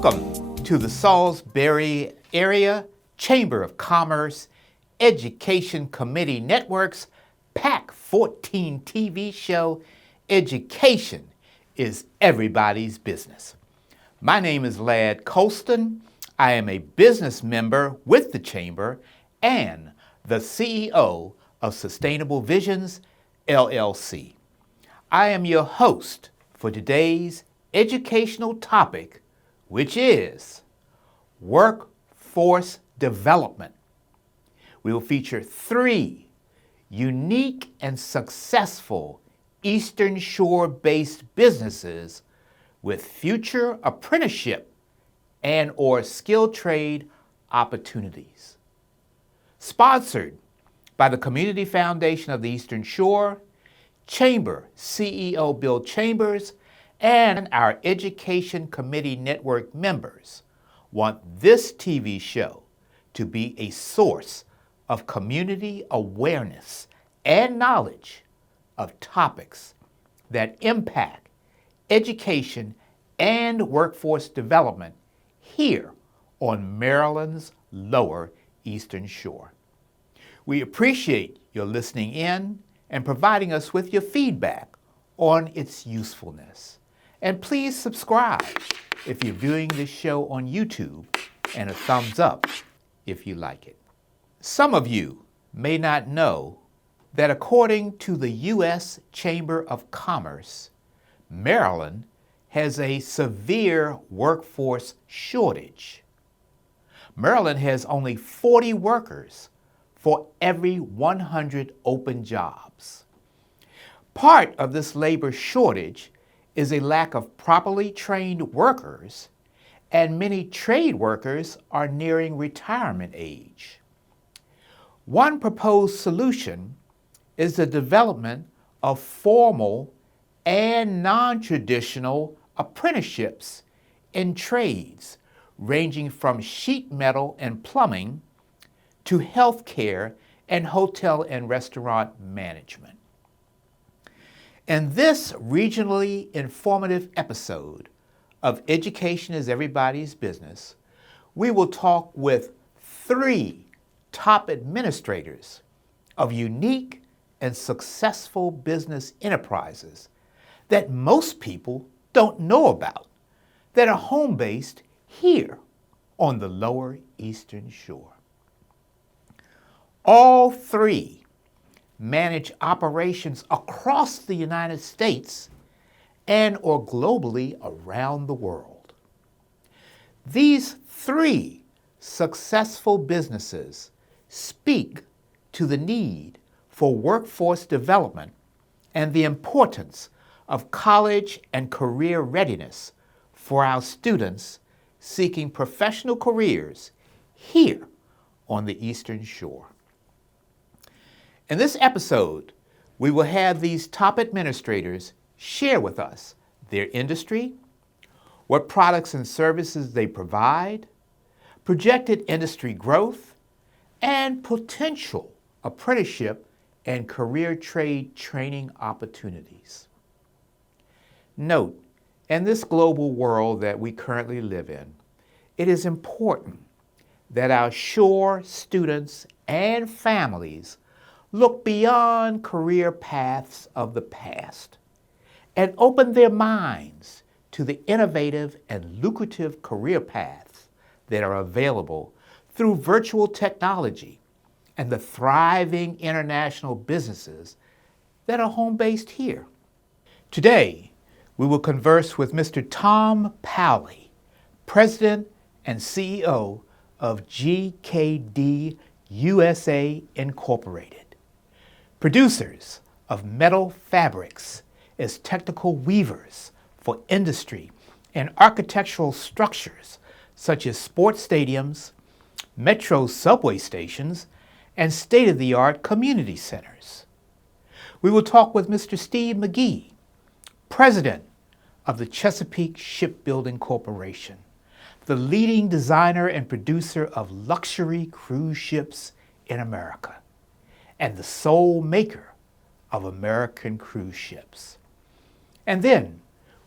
Welcome to the Salisbury Area Chamber of Commerce Education Committee Network's PAC 14 TV show, Education is Everybody's Business. My name is Ladd Colston. I am a business member with the Chamber and the CEO of Sustainable Visions, LLC. I am your host for today's educational topic, which is workforce development. We will feature 3 unique and successful Eastern Shore-based businesses with future apprenticeship and/or skilled trade opportunities. Sponsored by the Community Foundation of the Eastern Shore, Chamber CEO Bill Chambers, and our Education Committee Network members want this TV show to be a source of community awareness and knowledge of topics that impact education and workforce development here on Maryland's Lower Eastern Shore. We appreciate your listening in and providing us with your feedback on its usefulness. And please subscribe if you're viewing this show on YouTube, and a thumbs up if you like it. Some of you may not know that according to the U.S. Chamber of Commerce, Maryland has a severe workforce shortage. Maryland has only 40 workers for every 100 open jobs. Part of this labor shortage is a lack of properly trained workers, and many trade workers are nearing retirement age. One proposed solution is the development of formal and non-traditional apprenticeships in trades ranging from sheet metal and plumbing to healthcare and hotel and restaurant management. In this regionally informative episode of Education is Everybody's Business, we will talk with 3 top administrators of unique and successful business enterprises that most people don't know about, that are home-based here on the Lower Eastern Shore. All 3 manage operations across the United States and/or globally around the world. These 3 successful businesses speak to the need for workforce development and the importance of college and career readiness for our students seeking professional careers here on the Eastern Shore. In this episode, we will have these top administrators share with us their industry, what products and services they provide, projected industry growth, and potential apprenticeship and career trade training opportunities. Note, in this global world that we currently live in, it is important that our shore students and families look beyond career paths of the past and open their minds to the innovative and lucrative career paths that are available through virtual technology and the thriving international businesses that are home-based here. Today, we will converse with Mr. Tom Powley, President and CEO of GKD USA Incorporated, producers of metal fabrics as technical weavers for industry and architectural structures such as sports stadiums, metro subway stations, and state-of-the-art community centers. We will talk with Mr. Steve McGee, President of the Chesapeake Shipbuilding Corporation, the leading designer and producer of luxury cruise ships in America, and the sole maker of American cruise ships. And then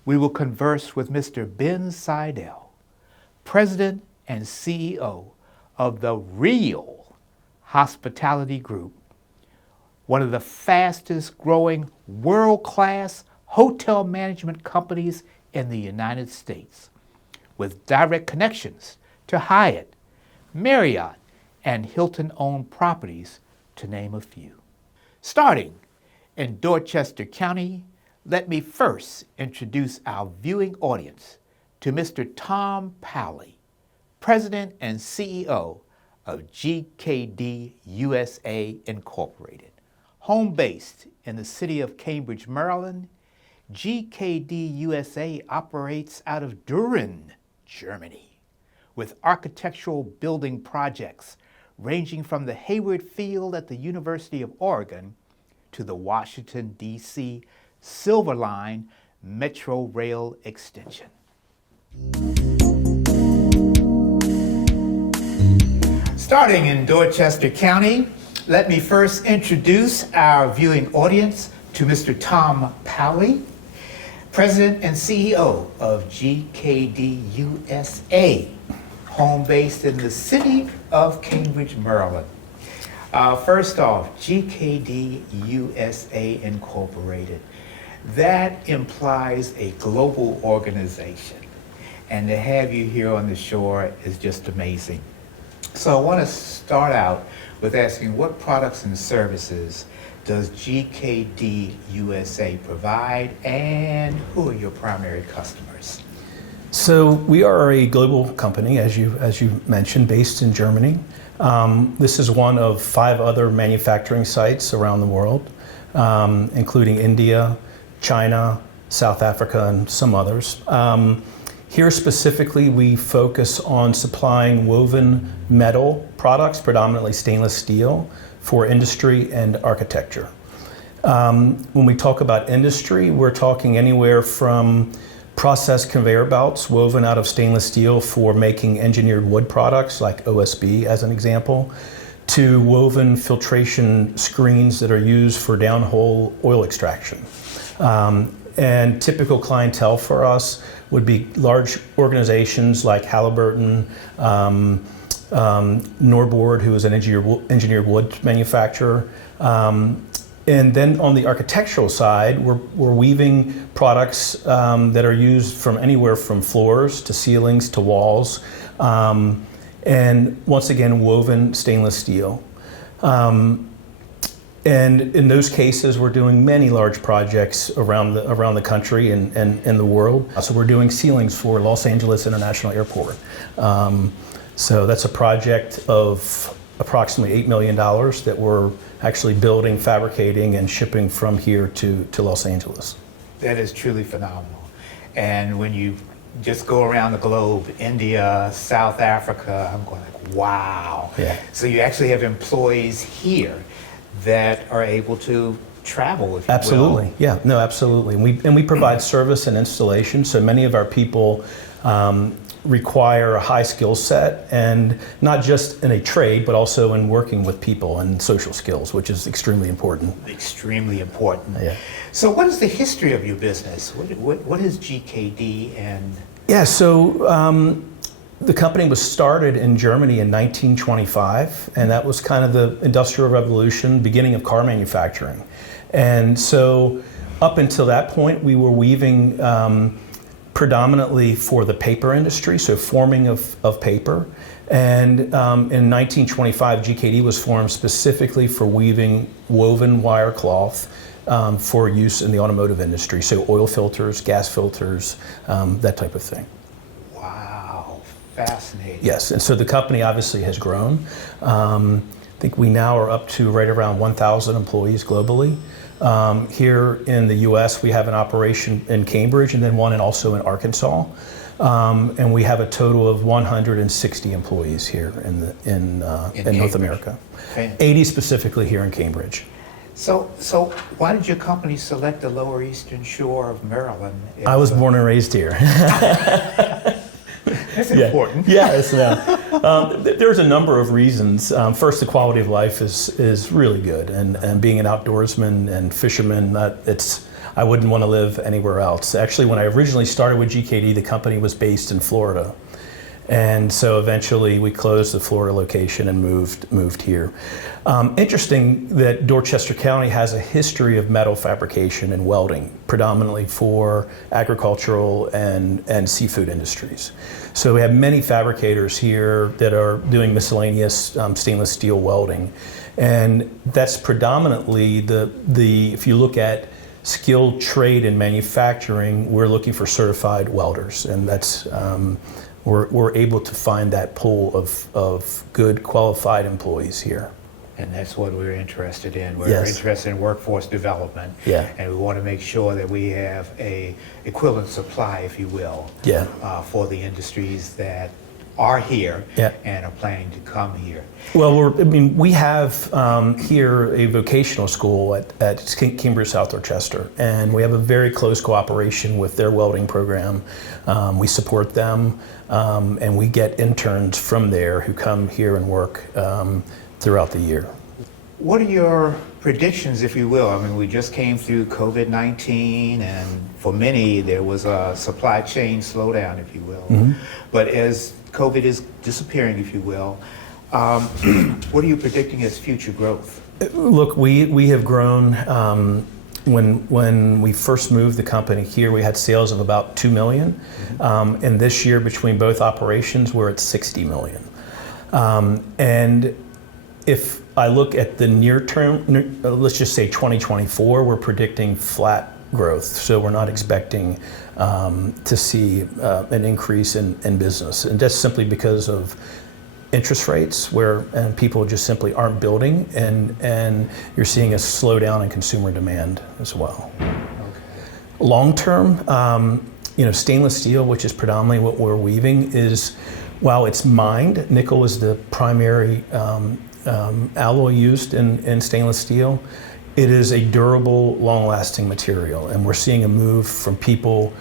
we will converse with Mr. Ben Seidel, President and CEO of the Real Hospitality Group, one of the fastest growing world-class hotel management companies in the United States, with direct connections to Hyatt, Marriott, and Hilton-owned properties, to name a few. Starting in Dorchester County, let me first introduce our viewing audience to Mr. Tom Powley, President and CEO of GKD USA Incorporated. Home-based in the city of Cambridge, Maryland, GKD USA operates out of Düren, Germany, with architectural building projects ranging from the Hayward Field at the University of Oregon to the Washington, D.C. Silver Line Metro Rail extension. Starting in Dorchester County, let me first introduce our viewing audience to Mr. Tom Powley, President and CEO of GKD USA, home-based in the city of Cambridge, Maryland. First off, GKD USA Incorporated. That implies a global organization. And to have you here on the shore is just amazing. So I want to start out with asking, what products and services does GKD USA provide, and who are your primary customers? So we are a global company, as you mentioned, based in Germany. This is one of 5 other manufacturing sites around the world, including India, China, South Africa, and some others. Here specifically, we focus on supplying woven metal products, predominantly stainless steel, for industry and architecture. When we talk about industry, we're talking anywhere from process conveyor belts woven out of stainless steel for making engineered wood products like OSB as an example, to woven filtration screens that are used for downhole oil extraction. And typical clientele for us would be large organizations like Halliburton, Norbord, who is an engineered wood manufacturer. And then on the architectural side, we're weaving products that are used from anywhere from floors to ceilings to walls, and once again, woven stainless steel. And in those cases, we're doing many large projects around the country and the world. So we're doing ceilings for Los Angeles International Airport. So that's a project of approximately $8 million that we're actually building, fabricating, and shipping from here to Los Angeles. That is truly phenomenal. And when you just go around the globe, India, South Africa, I'm going like, wow. Yeah. So you actually have employees here that are able to travel, if you Absolutely. will. Yeah, no, absolutely. And we provide service and installation, so many of our people require a high skill set, and not just in a trade, but also in working with people and social skills, which is extremely important. Extremely important. Yeah. So what is the history of your business? What is GKD and... Yeah, so the company was started in Germany in 1925, and that was kind of the Industrial Revolution, beginning of car manufacturing. And so up until that point, we were weaving predominantly for the paper industry, so forming of paper. And in 1925, GKD was formed specifically for weaving woven wire cloth for use in the automotive industry, so oil filters, gas filters, that type of thing. Wow, fascinating. Yes, and so the company obviously has grown. I think we now are up to right around 1,000 employees globally. Here in the U.S., we have an operation in Cambridge and then one also in Arkansas. And we have a total of 160 employees here in North America. Okay. 80 specifically here in Cambridge. So why did your company select the Lower Eastern Shore of Maryland? I was born and raised here. That's important. Yes. There's a number of reasons. First, the quality of life is really good, and being an outdoorsman and fisherman, I wouldn't want to live anywhere else. Actually, when I originally started with GKD, the company was based in Florida, And so eventually we closed the Florida location and moved here. Interesting that Dorchester County has a history of metal fabrication and welding, predominantly for agricultural and seafood industries. So we have many fabricators here that are doing miscellaneous stainless steel welding. And that's predominantly if you look at skilled trade and manufacturing, we're looking for certified welders, and that's we're able to find that pool of good qualified employees here. And that's what we're interested in. We're Yes. interested in workforce development. Yeah. And we want to make sure that we have a equivalent supply, if you will, Yeah. For the industries that are here Yeah. and are planning to come here. Well, we have here a vocational school at Cambridge South Dorchester, and we have a very close cooperation with their welding program. We support them, and we get interns from there who come here and work throughout the year. What are your predictions, if you will? I mean, we just came through COVID-19, and for many, there was a supply chain slowdown, if you will. Mm-hmm. But as COVID is disappearing, if you will, what are you predicting as future growth? Look, we have grown. When we first moved the company here, we had sales of about $2 million. Mm-hmm. And this year, between both operations, we're at $60 million. And if I look at the near term, let's just say 2024, we're predicting flat growth. So we're not expecting to see an increase in business. And that's simply because of interest rates and people just simply aren't building, and you're seeing a slowdown in consumer demand as well. Okay. Long term, stainless steel, which is predominantly what we're weaving, is, while it's mined, nickel is the primary alloy used in stainless steel. It is a durable, long-lasting material, and we're seeing a move from people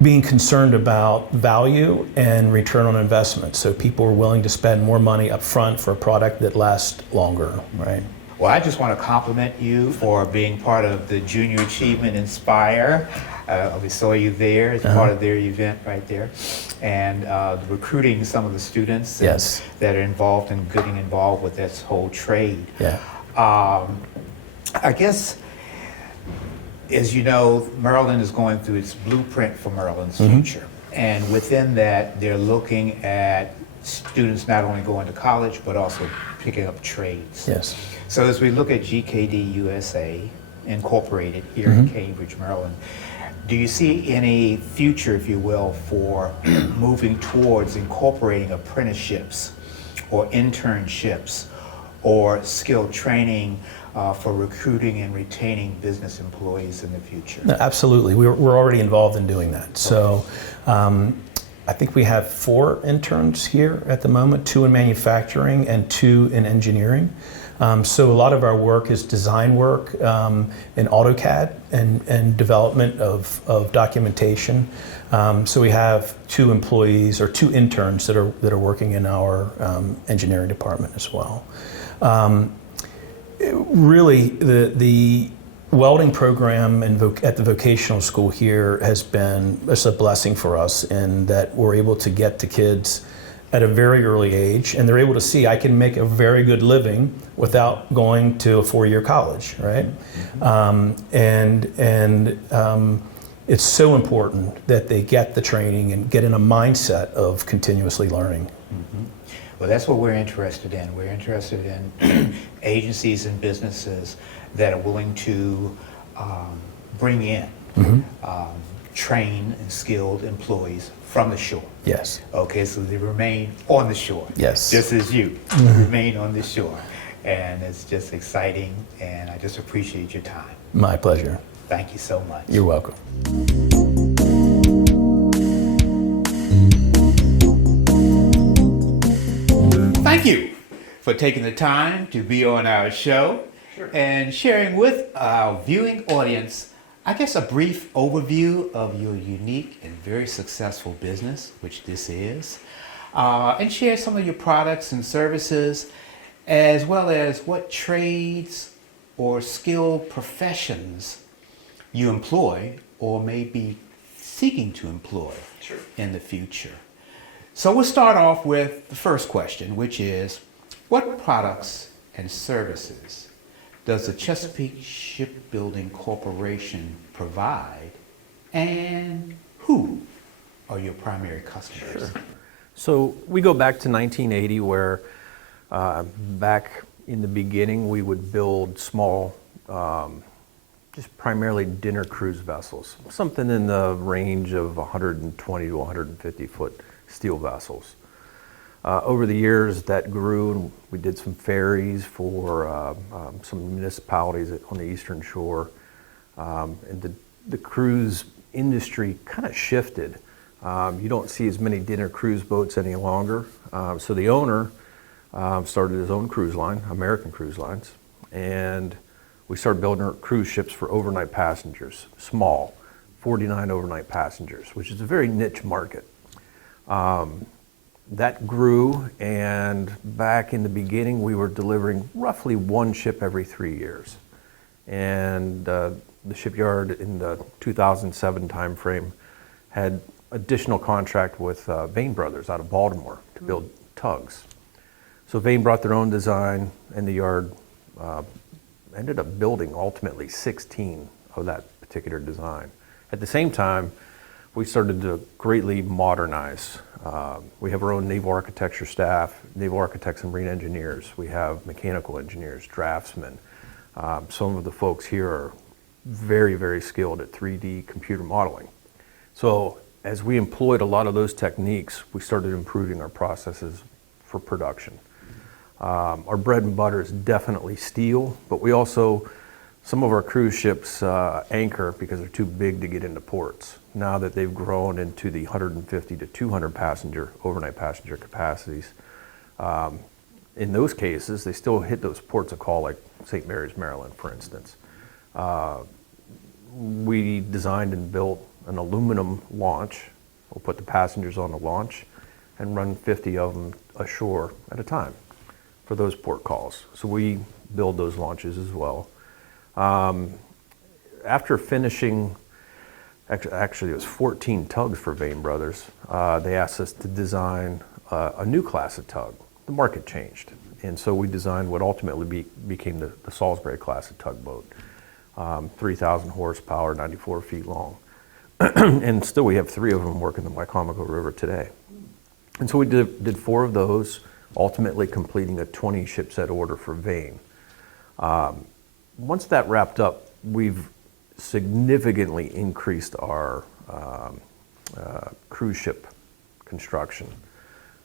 being concerned about value and return on investment. So people are willing to spend more money up front for a product that lasts longer, right? Well, I just want to compliment you for being part of the Junior Achievement Inspire. We saw you there as part of their event right there, and recruiting some of the students Yes. that are involved in getting involved with this whole trade. Yeah. I guess, as you know, Maryland is going through its blueprint for Maryland's future. And within that, they're looking at students not only going to college, but also picking up trades. Yes. So as we look at GKD USA Incorporated here in Cambridge, Maryland, do you see any future, if you will, for moving towards incorporating apprenticeships or internships or skilled training for recruiting and retaining business employees in the future? No, absolutely. We're already involved in doing that. So I think we have 4 interns here at the moment, 2 in manufacturing and 2 in engineering. So a lot of our work is design work in AutoCAD and development of documentation. So we have 2 employees or 2 interns that are working in our engineering department as well. Really, the welding program at the vocational school here has been a blessing for us, in that we're able to get to kids at a very early age, and they're able to see, I can make a very good living without going to a 4-year college, right? It's so important that they get the training and get in a mindset of continuously learning. Well, that's what we're interested in. We're interested in agencies and businesses that are willing to bring in trained and skilled employees from the shore. Yes. Okay, so they remain on the shore. Yes. Just as you remain on the shore. And it's just exciting, and I just appreciate your time. My pleasure. Thank you so much. You're welcome. Thank you for taking the time to be on our show and sharing with our viewing audience, I guess, a brief overview of your unique and very successful business, which this is, and share some of your products and services, as well as what trades or skilled professions you employ or may be seeking to employ in the future. So we'll start off with the first question, which is, what products and services does the Chesapeake Shipbuilding Corporation provide, and who are your primary customers? Sure. So we go back to 1980, where back in the beginning we would build small, just primarily dinner cruise vessels, something in the range of 120 to 150 foot steel vessels. Over the years that grew, and we did some ferries for some municipalities on the Eastern Shore, and the cruise industry kind of shifted. You don't see as many dinner cruise boats any longer, so the owner started his own cruise line, American Cruise Lines, and we started building cruise ships for overnight passengers, small, 49 overnight passengers, which is a very niche market. That grew, and back in the beginning we were delivering roughly one ship every 3 years. And the shipyard in the 2007 timeframe had additional contract with Vane Brothers out of Baltimore to build tugs. So Vane brought their own design, and the yard ended up building ultimately 16 of that particular design. At the same time, we started to greatly modernize. We have our own naval architecture staff, naval architects and marine engineers. We have mechanical engineers, draftsmen. Some of the folks here are very, very skilled at 3D computer modeling. So as we employed a lot of those techniques, we started improving our processes for production. Our bread and butter is definitely steel, but we also, some of our cruise ships anchor because they're too big to get into ports. Now that they've grown into the 150 to 200 passenger, overnight passenger capacities, in those cases, they still hit those ports of call, like St. Mary's, Maryland, for instance. We designed and built an aluminum launch. We'll put the passengers on the launch and run 50 of them ashore at a time for those port calls. So we build those launches as well. After finishing, actually it was 14 tugs for Vane Brothers, they asked us to design a new class of tug. The market changed, and so we designed what ultimately became the Salisbury class of tugboat. 3,000 horsepower, 94 feet long. And still we have 3 of them working the Wicomico River today. And so we did 4 of those, ultimately completing a 20 ship set order for Vane. Once that wrapped up, we've significantly increased our cruise ship construction.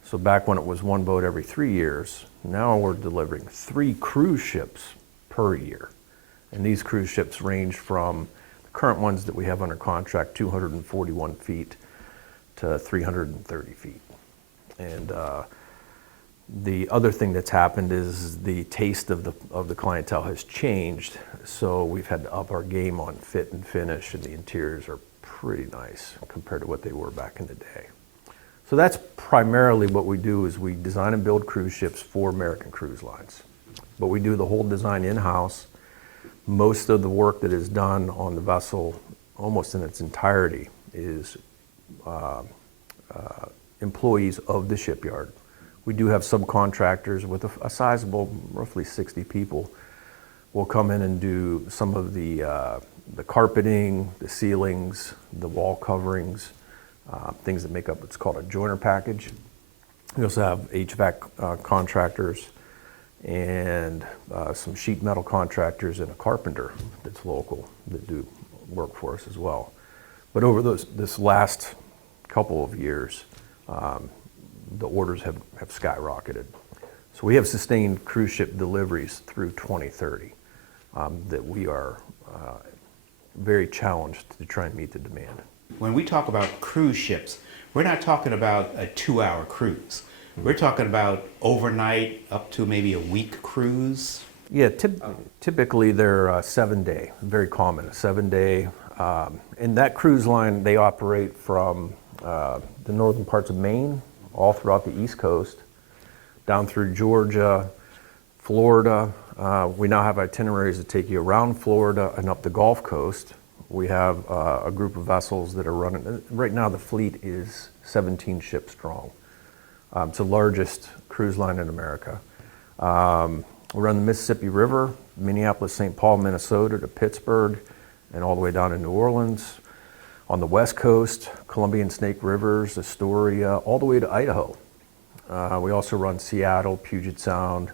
So back when it was 1 boat every 3 years, now we're delivering 3 cruise ships per year. And these cruise ships range from the current ones that we have under contract, 241 feet to 330 feet. And the other thing that's happened is the taste of the clientele has changed. So we've had to up our game on fit and finish, and the interiors are pretty nice compared to what they were back in the day. So that's primarily what we do, is we design and build cruise ships for American Cruise Lines. But we do the whole design in-house. Most of the work that is done on the vessel, almost in its entirety, is employees of the shipyard. We do have subcontractors with a sizable, roughly 60 people, will come in and do some of the carpeting, the ceilings, the wall coverings, things that make up what's called a joiner package. We also have HVAC contractors and some sheet metal contractors and a carpenter that's local that do work for us as well. But over this last couple of years, the orders have skyrocketed. So we have sustained cruise ship deliveries through 2030 that we are very challenged to try and meet the demand. When we talk about cruise ships, we're not talking about a 2-hour cruise. We're talking about overnight up to maybe a week cruise. Yeah, typically they're 7-day, very common, a 7-day. And that cruise line, they operate from the northern parts of Maine, all throughout the East Coast, down through Georgia, Florida. We now have itineraries that take you around Florida and up the Gulf Coast. We have a group of vessels that are running. Right now the fleet is 17 ships strong. It's the largest cruise line in America. We run the Mississippi River, Minneapolis, St. Paul, Minnesota to Pittsburgh, and all the way down to New Orleans. On the West Coast, Columbia and Snake Rivers, Astoria, all the way to Idaho. We also run Seattle, Puget Sound,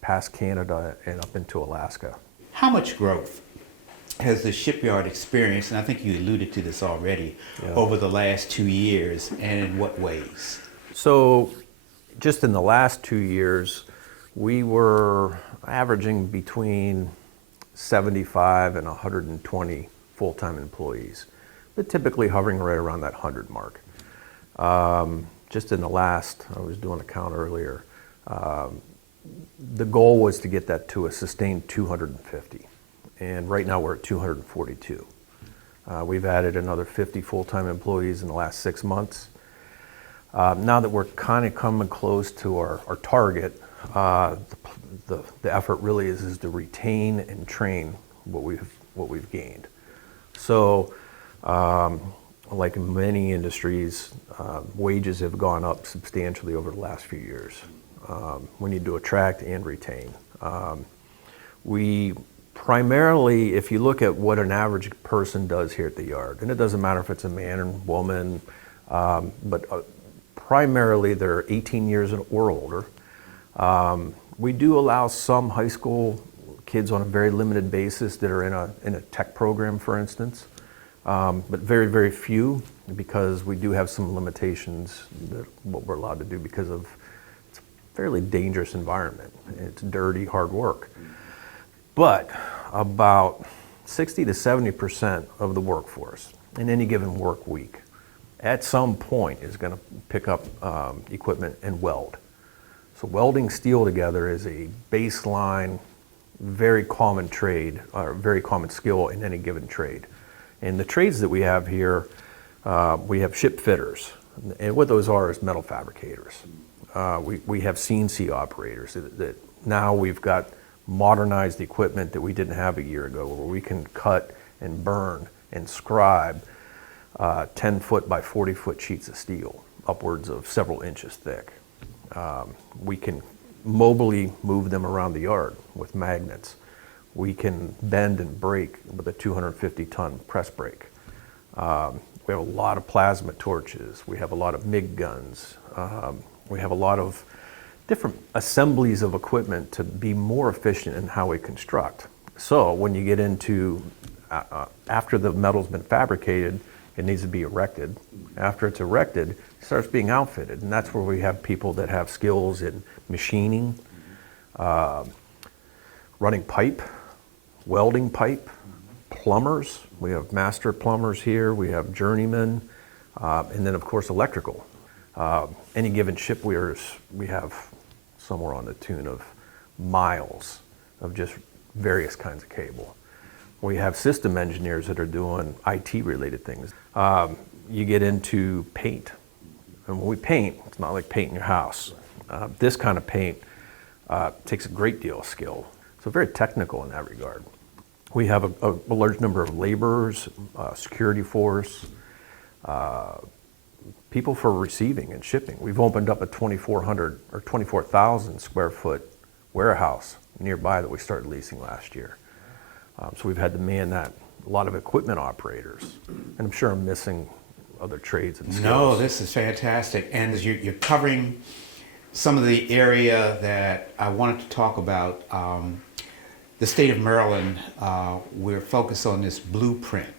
past Canada, and up into Alaska. How much growth has the shipyard experienced, and I think you alluded to this already, over the last 2 years, and in what ways? So just in the last 2 years, we were averaging between 75 and 120 full-time employees, but typically hovering right around that 100 mark. Just in the last, I was doing a count earlier, the goal was to get that to a sustained 250, and right now we're at 242. We've added another 50 full-time employees in the last 6 months. Now that we're kind of coming close to our target, the effort really is to retain and train what we've gained. So, like in many industries, wages have gone up substantially over the last few years. We need to attract and retain. We primarily, if you look at what an average person does here at the yard, and it doesn't matter if it's a man or woman, but primarily they're 18 years or older. We do allow some high school kids on a very limited basis that are in a tech program, for instance, but very, very few, because we do have some limitations that what we're allowed to do because of it's a fairly dangerous environment. It's dirty, hard work. But about 60 to 70% of the workforce in any given work week at some point is going to pick up equipment and weld. So welding steel together is a baseline, very common trade, or very common skill in any given trade. And the trades that we have here, we have ship fitters, and what those are is metal fabricators. We have CNC operators that now we've got modernized equipment that we didn't have a year ago, where we can cut and burn and scribe 10-foot by 40-foot sheets of steel, upwards of several inches thick. We can mobily move them around the yard with magnets. We can bend and brake with a 250-ton press brake. We have a lot of plasma torches. We have a lot of MIG guns. We have a lot of different assemblies of equipment to be more efficient in how we construct. So when you get into, after the metal's been fabricated, it needs to be erected. After it's erected, it starts being outfitted, and that's where we have people that have skills in machining, running pipe, welding pipe, plumbers. We have master plumbers here, we have journeymen, and then of course electrical. Any given ship we have somewhere on the tune of miles of just various kinds of cable. We have system engineers that are doing IT related things. You get into paint, and when we paint, it's not like painting your house. This kind of paint takes a great deal of skill, so very technical in that regard. We have a large number of laborers, security force, people for receiving and shipping. We've opened up a 2,400 or 24,000 square foot warehouse nearby that we started leasing last year. So we've had to man that, a lot of equipment operators, and I'm sure I'm missing other trades and skills. No, this is fantastic. And as you're covering some of the area that I wanted to talk about, the state of Maryland, we're focused on this blueprint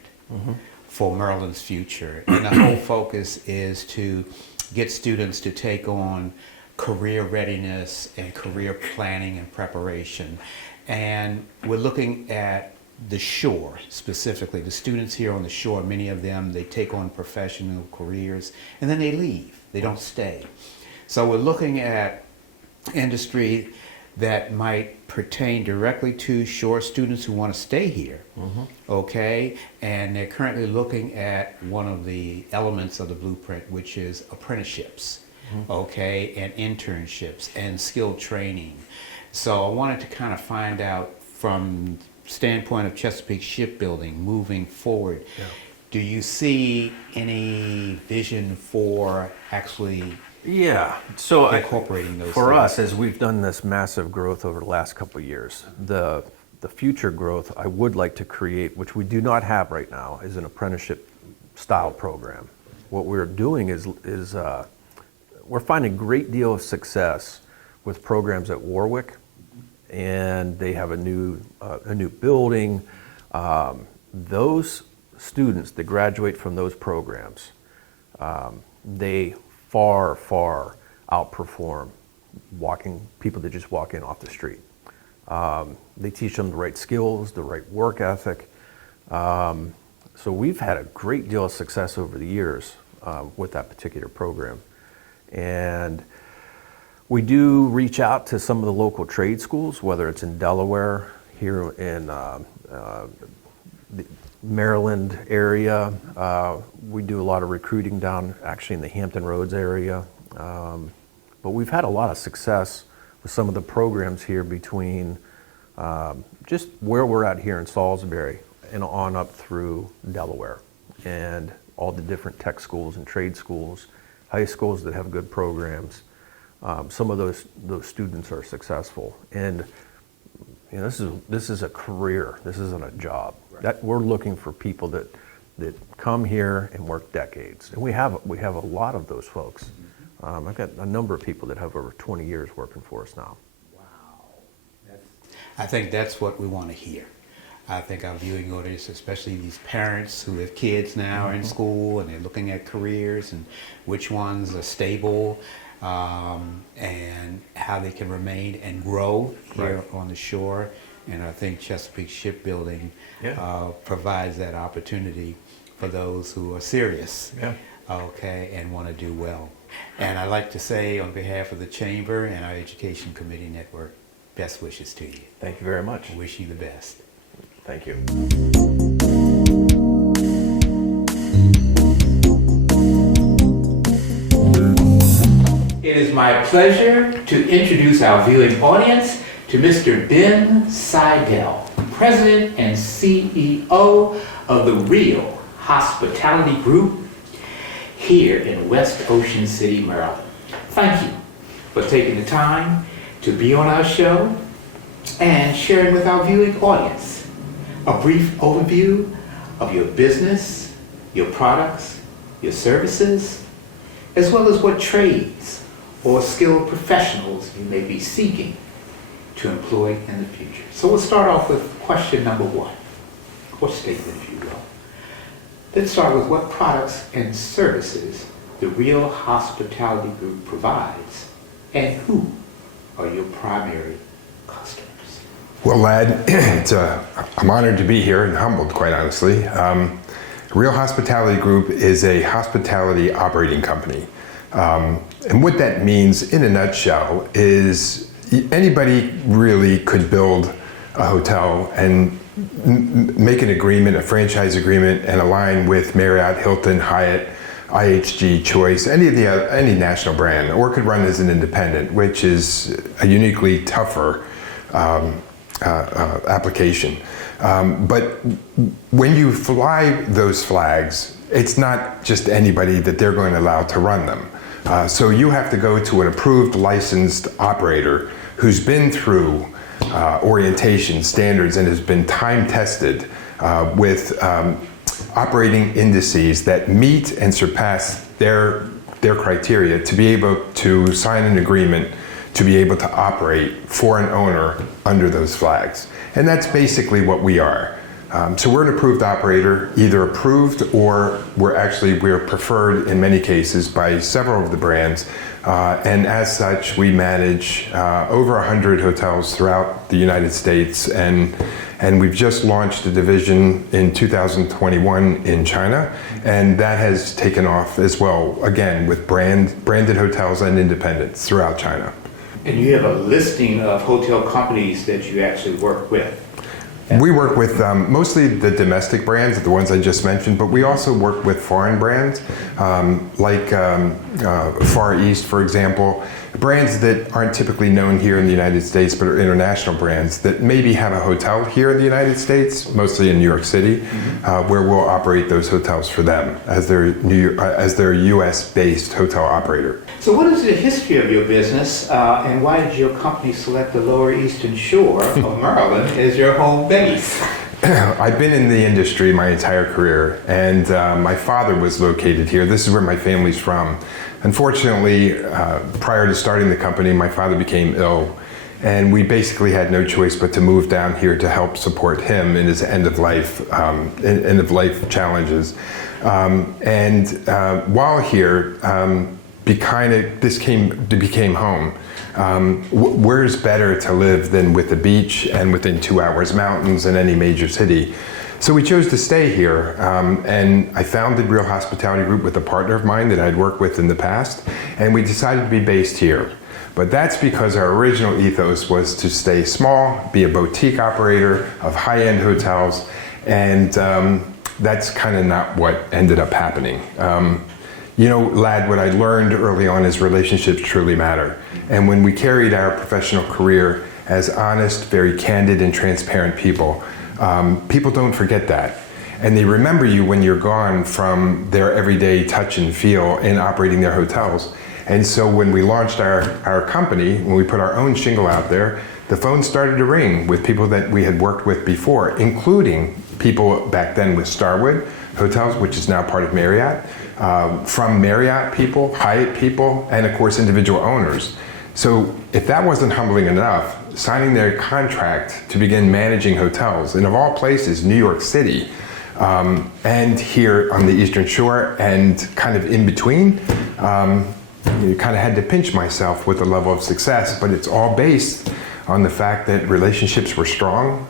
for Maryland's future. And the whole focus is to get students to take on career readiness and career planning and preparation. And we're looking at the shore specifically. The students here on the shore, many of them, they take on professional careers and then they leave. They don't stay. So we're looking at industry that might pertain directly to shore students who want to stay here, okay? And they're currently looking at one of the elements of the blueprint, which is apprenticeships, okay, and internships and skilled training. So I wanted to kind of find out from standpoint of Chesapeake Shipbuilding moving forward, do you see any vision for actually Yeah, so incorporating those for things? us, as we've done this massive growth over the last couple of years, the future growth I would like to create, which we do not have right now, is an apprenticeship style program. What we're doing is we're finding a great deal of success with programs at Warwick, and they have a new building. Those students that graduate from those programs, they far outperform people that just walk in off the street. They teach them the right skills, the right work ethic. So we've had a great deal of success over the years with that particular program. And we do reach out to some of the local trade schools, whether it's in Delaware, here in the Maryland area. We do a lot of recruiting down actually in the Hampton Roads area. But we've had a lot of success with some of the programs here between just where we're at here in Salisbury and on up through Delaware, and all the different tech schools and trade schools, high schools that have good programs. Some of those students are successful, and you know, this is a career. This isn't a job. Right. That we're looking for people that come here and work decades, and we have a lot of those folks. I've got a number of people that have over 20 years working for us now. Wow. I think that's what we want to hear. I think our viewing audience, especially these parents who have kids now in school and they're looking at careers and which ones are stable, and how they can remain and grow here on the shore. And I think Chesapeake Shipbuilding provides that opportunity for those who are serious, okay, and want to do well. And I'd like to say on behalf of the Chamber and our Education Committee Network, best wishes to you. Thank you very much. I wish you the best. Thank you. It is my pleasure to introduce our viewing audience to Mr. Ben Seidel, President and CEO of the Real Hospitality Group here in West Ocean City, Maryland. Thank you for taking the time to be on our show and sharing with our viewing audience a brief overview of your business, your products, your services, as well as what trades or skilled professionals you may be seeking to employ in the future. So we'll start off with question number one, or statement if you will. Let's start with what products and services the Real Hospitality Group provides, and who are your primary customers? Well, Lad, I'm honored to be here and humbled, quite honestly. Real Hospitality Group is a hospitality operating company. And what that means in a nutshell is anybody really could build a hotel and make an agreement, a franchise agreement, and align with Marriott, Hilton, Hyatt, IHG, Choice, any national brand, or could run as an independent, which is a uniquely tougher application. But when you fly those flags, it's not just anybody that they're going to allow to run them. So you have to go to an approved licensed operator who's been through orientation standards and has been time tested with operating indices that meet and surpass their criteria to be able to sign an agreement to be able to operate for an owner under those flags. And that's basically what we are. So we're an approved operator, either approved or we're preferred in many cases by several of the brands. And as such, we manage over 100 hotels throughout the United States. And we've just launched a division in 2021 in China. And that has taken off as well, again, with branded hotels and independents throughout China. And you have a listing of hotel companies that you actually work with. We work with mostly the domestic brands, the ones I just mentioned, but we also work with foreign brands, like Far East, for example, brands that aren't typically known here in the United States, but are international brands that maybe have a hotel here in the United States, mostly in New York City, where we'll operate those hotels for them as their U.S.-based hotel operator. So what is the history of your business, and why did your company select the Lower Eastern Shore of Maryland as your home base? I've been in the industry my entire career, and my father was located here. This is where my family's from. Unfortunately, prior to starting the company, my father became ill, and we basically had no choice but to move down here to help support him in his end of life challenges. While here, this became home. Where's better to live than with the beach and within 2 hours mountains in any major city? So we chose to stay here, and I founded Real Hospitality Group with a partner of mine that I'd worked with in the past, and we decided to be based here. But that's because our original ethos was to stay small, be a boutique operator of high-end hotels, and that's kind of not what ended up happening. You know, lad, what I learned early on is relationships truly matter. And when we carried our professional career as honest, very candid and transparent people, people don't forget that. And they remember you when you're gone from their everyday touch and feel in operating their hotels. And so when we launched our company, when we put our own shingle out there, the phone started to ring with people that we had worked with before, including people back then with Starwood Hotels, which is now part of Marriott, from Marriott people, Hyatt people, and of course individual owners. So if that wasn't humbling enough, signing their contract to begin managing hotels, and of all places, New York City, and here on the Eastern Shore and kind of in between, you kind of had to pinch myself with the level of success, but it's all based on the fact that relationships were strong.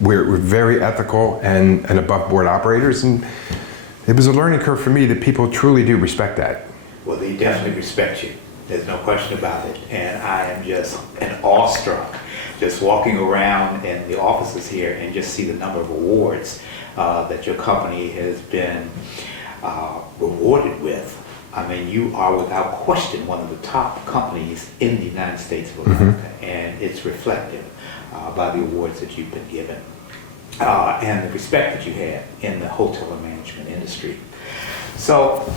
We're very ethical and above board operators, and it was a learning curve for me that people truly do respect that. Well, they definitely respect you. There's no question about it. And I am just awestruck just walking around in the offices here and just see the number of awards that your company has been rewarded with. I mean, you are without question one of the top companies in the United States of America, and it's reflective by the awards that you've been given and the respect that you have in the hotel and management industry. So,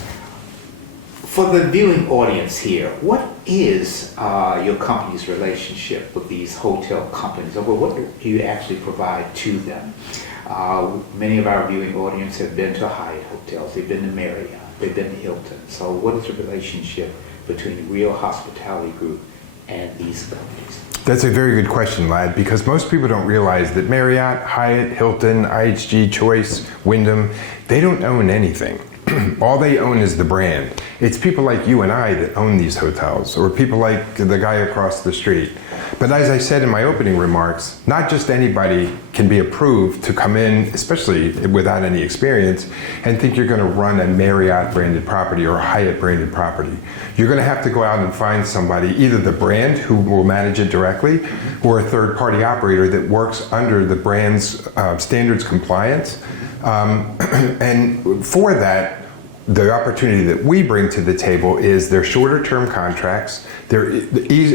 for the viewing audience here, what is your company's relationship with these hotel companies? Or what do you actually provide to them? Many of our viewing audience have been to Hyatt hotels, they've been to Marriott, they've been to Hilton. So what is the relationship between Real Hospitality Group and these companies? That's a very good question, lad, because most people don't realize that Marriott, Hyatt, Hilton, IHG, Choice, Wyndham, they don't own anything. All they own is the brand. It's people like you and I that own these hotels, or people like the guy across the street. But as I said in my opening remarks, not just anybody can be approved to come in, especially without any experience, and think you're going to run a Marriott branded property or a Hyatt branded property. You're going to have to go out and find somebody, either the brand who will manage it directly, or a third party operator that works under the brand's standards compliance. And for that, the opportunity that we bring to the table is they're shorter term contracts, they're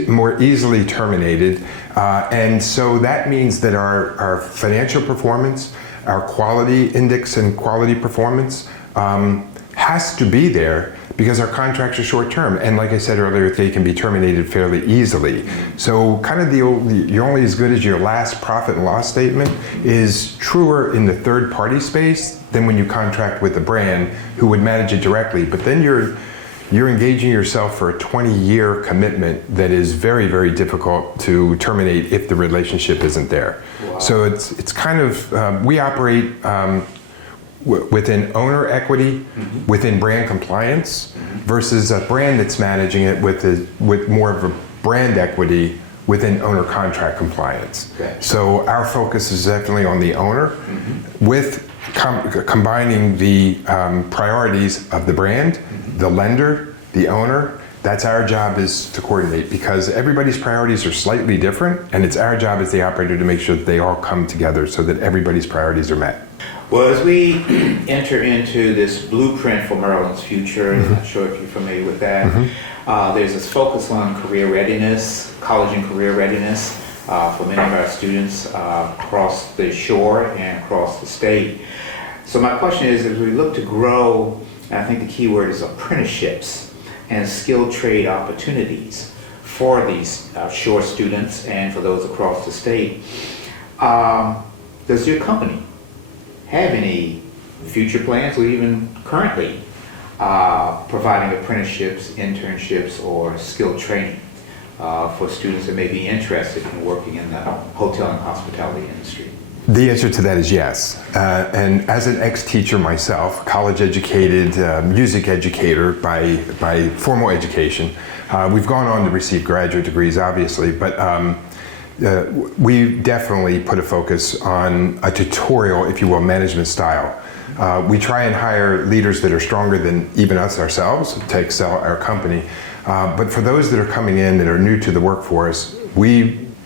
more easily terminated, and so that means that our financial performance, our quality index and quality performance has to be there because our contracts are short term, and like I said earlier, they can be terminated fairly easily. So kind of you're only as good as your last profit and loss statement is truer in the third party space than when you contract with a brand who would manage it directly. But then you're engaging yourself for a 20-year commitment that is very, very difficult to terminate if the relationship isn't there. Wow. So it's kind of, we operate within owner equity, within brand compliance, versus a brand that's managing it with more of a brand equity within owner contract compliance. Okay. So our focus is definitely on the owner, with combining the priorities of the brand, the lender, the owner, That's our job, is to coordinate, because everybody's priorities are slightly different, and it's our job as the operator to make sure that they all come together so that everybody's priorities are met. Well, as we enter into this blueprint for Maryland's future, I'm not sure if you're familiar with that, there's this focus on career readiness, college and career readiness for many of our students across the shore and across the state. So my question is, as we look to grow, and I think the key word is apprenticeships and skilled trade opportunities for these shore students and for those across the state, does your company have any future plans or even currently providing apprenticeships, internships, or skilled training for students that may be interested in working in the hotel and hospitality industry? The answer to that is yes. And as an ex-teacher myself, college-educated music educator by formal education, we've gone on to receive graduate degrees, obviously, but we definitely put a focus on a tutorial, if you will, management style. We try and hire leaders that are stronger than even us ourselves to excel our company. But for those that are coming in that are new to the workforce,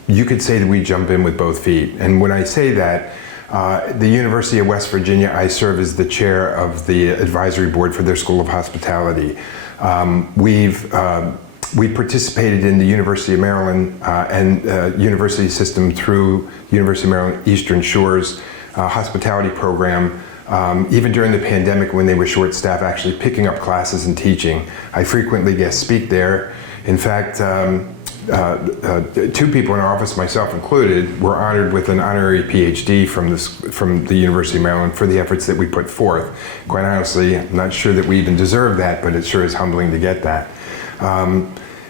you could say that we jump in with both feet. And when I say that, the University of West Virginia, I serve as the chair of the advisory board for their School of Hospitality. We participated in the University of Maryland and university system through University of Maryland Eastern Shore's hospitality program. Even during the pandemic, when they were short-staffed, actually picking up classes and teaching. I frequently guest speak there. In fact, two people in our office, myself included, were honored with an honorary PhD from the University of Maryland for the efforts that we put forth. Quite honestly, I'm not sure that we even deserve that, but it sure is humbling to get that.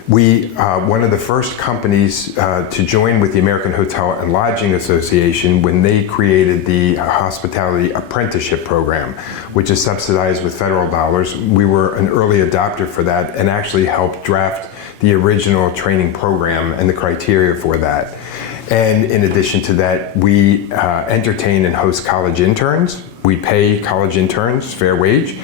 We, one of the first companies to join with the American Hotel and Lodging Association when they created the Hospitality Apprenticeship Program, which is subsidized with federal dollars. We were an early adopter for that and actually helped draft the original training program and the criteria for that. And in addition to that, we entertain and host college interns. We pay college interns fair wage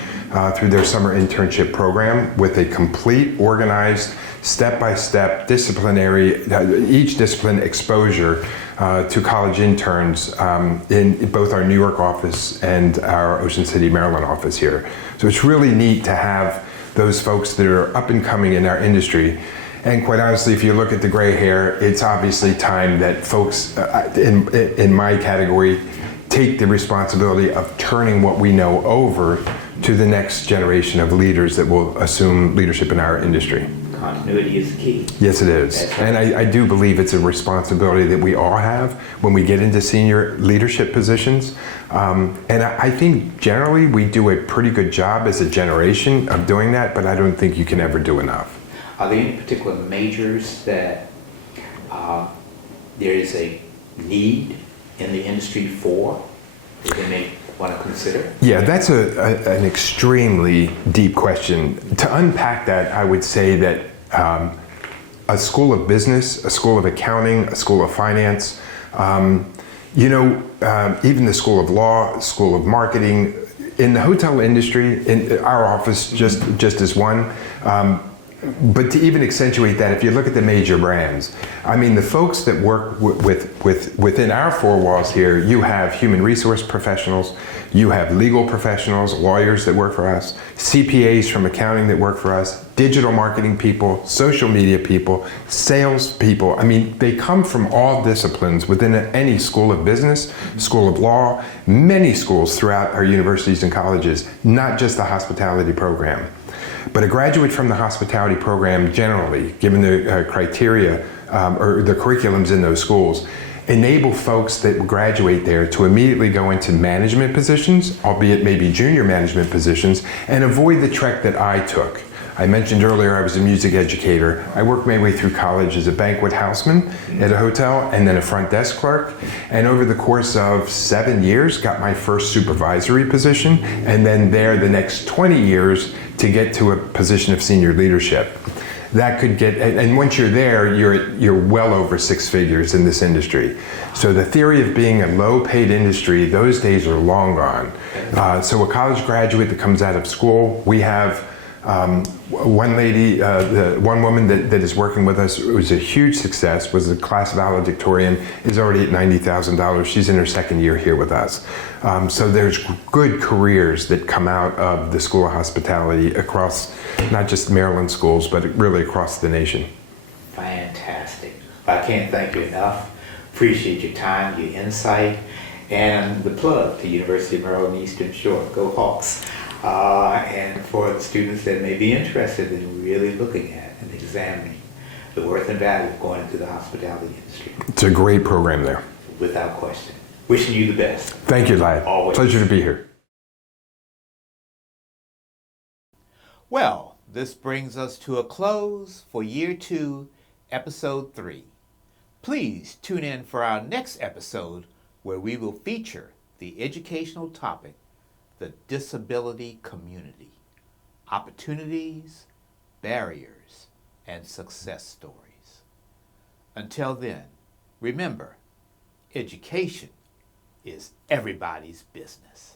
through their summer internship program with a complete, organized, step-by-step disciplinary, each discipline exposure to college interns in both our New York office and our Ocean City, Maryland office here. So it's really neat to have those folks that are up and coming in our industry. And quite honestly, if you look at the gray hair, it's obviously time that folks in my category take the responsibility of turning what we know over to the next generation of leaders that will assume leadership in our industry. Continuity is key. Yes, it is. And I do believe it's a responsibility that we all have when we get into senior leadership positions. And I think generally we do a pretty good job as a generation of doing that, but I don't think you can ever do enough. Are there any particular majors that there is a need in the industry for that they may want to consider? Yeah, that's an extremely deep question. To unpack that, I would say that a school of business, a school of accounting, a school of finance, even the school of law, school of marketing, in the hotel industry, in our office just as one. But to even accentuate that, if you look at the major brands, I mean, the folks that work within our four walls here, you have human resource professionals, you have legal professionals, lawyers that work for us, CPAs from accounting that work for us, digital marketing people, social media people, sales people. I mean, they come from all disciplines within any school of business, school of law, many schools throughout our universities and colleges, not just the hospitality program. But a graduate from the hospitality program generally, given the criteria or the curriculums in those schools, enable folks that graduate there to immediately go into management positions, albeit maybe junior management positions, and avoid the trek that I took. I mentioned earlier I was a music educator. I worked my way through college as a banquet houseman at a hotel and then a front desk clerk. And over the course of 7 years, got my first supervisory position, and then there the next 20 years to get to a position of senior leadership. That could get, and once you're there, you're well over six figures in this industry. So the theory of being a low-paid industry, those days are long gone. So a college graduate that comes out of school, we have One lady, one woman that is working with us, it was a huge success, was a class valedictorian, is already at $90,000. She's in her second year here with us. So there's good careers that come out of the School of Hospitality across not just Maryland schools, but really across the nation. Fantastic. I can't thank you enough. Appreciate your time, your insight, and the plug to University of Maryland Eastern Shore. Go Hawks. And for the students that may be interested in really looking at and examining the worth and value of going into the hospitality industry. It's a great program there. Without question. Wishing you the best. Thank you, Lad. Always. Pleasure to be here. Well, this brings us to a close for Year 2, Episode 3. Please tune in for our next episode where we will feature the educational topic, the disability community, opportunities, barriers, and success stories. Until then, remember, education is everybody's business.